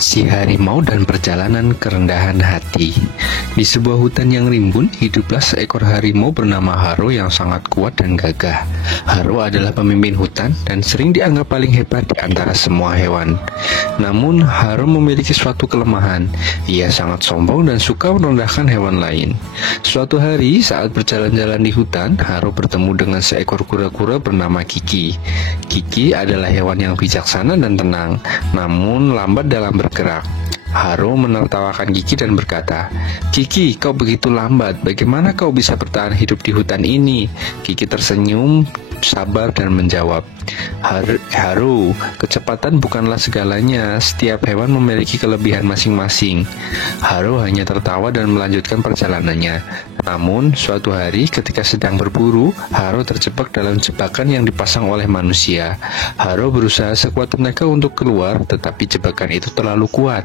Si harimau dan perjalanan kerendahan hati. Di sebuah hutan yang rimbun, hiduplah seekor harimau bernama Haro yang sangat kuat dan gagah. Haro adalah pemimpin hutan dan sering dianggap paling hebat di antara semua hewan. Namun, Haro memiliki suatu kelemahan. Ia sangat sombong dan suka merendahkan hewan lain. Suatu hari, saat berjalan-jalan di hutan, Haro bertemu dengan seekor kura-kura bernama Kiki. Kiki adalah hewan yang bijaksana dan tenang, namun lambat dalam bergerak. Haro menertawakan Kiki dan berkata, "Kiki, kau begitu lambat. Bagaimana kau bisa bertahan hidup di hutan ini?" Kiki tersenyum, sabar dan menjawab, Haro, kecepatan bukanlah segalanya. Setiap hewan memiliki kelebihan masing-masing." Haro hanya tertawa dan melanjutkan perjalanannya. Namun, suatu hari ketika sedang berburu, Haro terjebak dalam jebakan yang dipasang oleh manusia. Haro berusaha sekuat tenaga untuk keluar, tetapi jebakan itu terlalu kuat.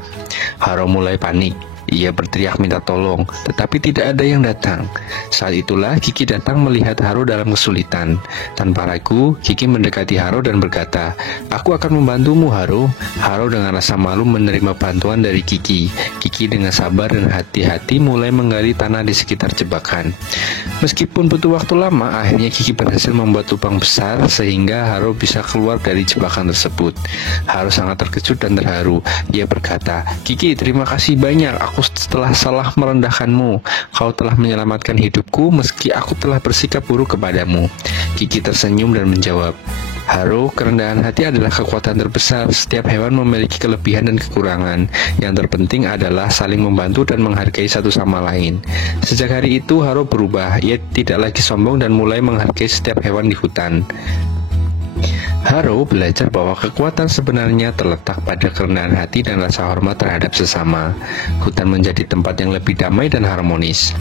Haro mulai panik. Ia berteriak minta tolong, tetapi tidak ada yang datang. Saat itulah Kiki datang melihat Haro dalam kesulitan. Tanpa ragu, Kiki mendekati Haro dan berkata, "Aku akan membantumu, Haro." Haro dengan rasa malu menerima bantuan dari Kiki. Kiki dengan sabar dan hati-hati mulai menggali tanah di sekitar jebakan. Meskipun butuh waktu lama, akhirnya Kiki berhasil membuat lubang besar sehingga Haro bisa keluar dari jebakan tersebut. Haro sangat terkejut dan terharu. Ia berkata, "Kiki, terima kasih banyak. Aku telah salah merendahkanmu. Kau telah menyelamatkan hidupku meski aku telah bersikap buruk kepadamu." Kiki tersenyum dan menjawab, "Haro, kerendahan hati adalah kekuatan terbesar. Setiap hewan memiliki kelebihan dan kekurangan. Yang terpenting adalah saling membantu dan menghargai satu sama lain." Sejak hari itu Haro berubah. Ia tidak lagi sombong dan mulai menghargai setiap hewan di hutan. Haro belajar bahwa kekuatan sebenarnya terletak pada kerendahan hati dan rasa hormat terhadap sesama. Hutan menjadi tempat yang lebih damai dan harmonis.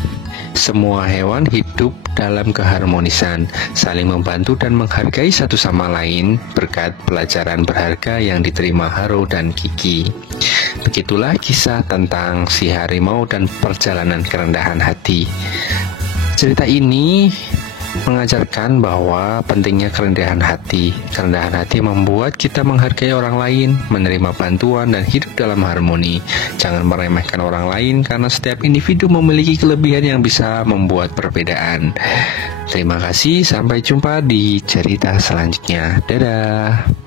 Semua hewan hidup dalam keharmonisan, saling membantu dan menghargai satu sama lain berkat pelajaran berharga yang diterima Haro dan Kiki. Begitulah kisah tentang si harimau dan perjalanan kerendahan hati. Cerita ini mengajarkan bahwa pentingnya kerendahan hati. Kerendahan hati membuat kita menghargai orang lain, menerima bantuan, dan hidup dalam harmoni. Jangan meremehkan orang lain karena setiap individu memiliki kelebihan yang bisa membuat perbedaan. Terima kasih, sampai jumpa di cerita selanjutnya. Dadah.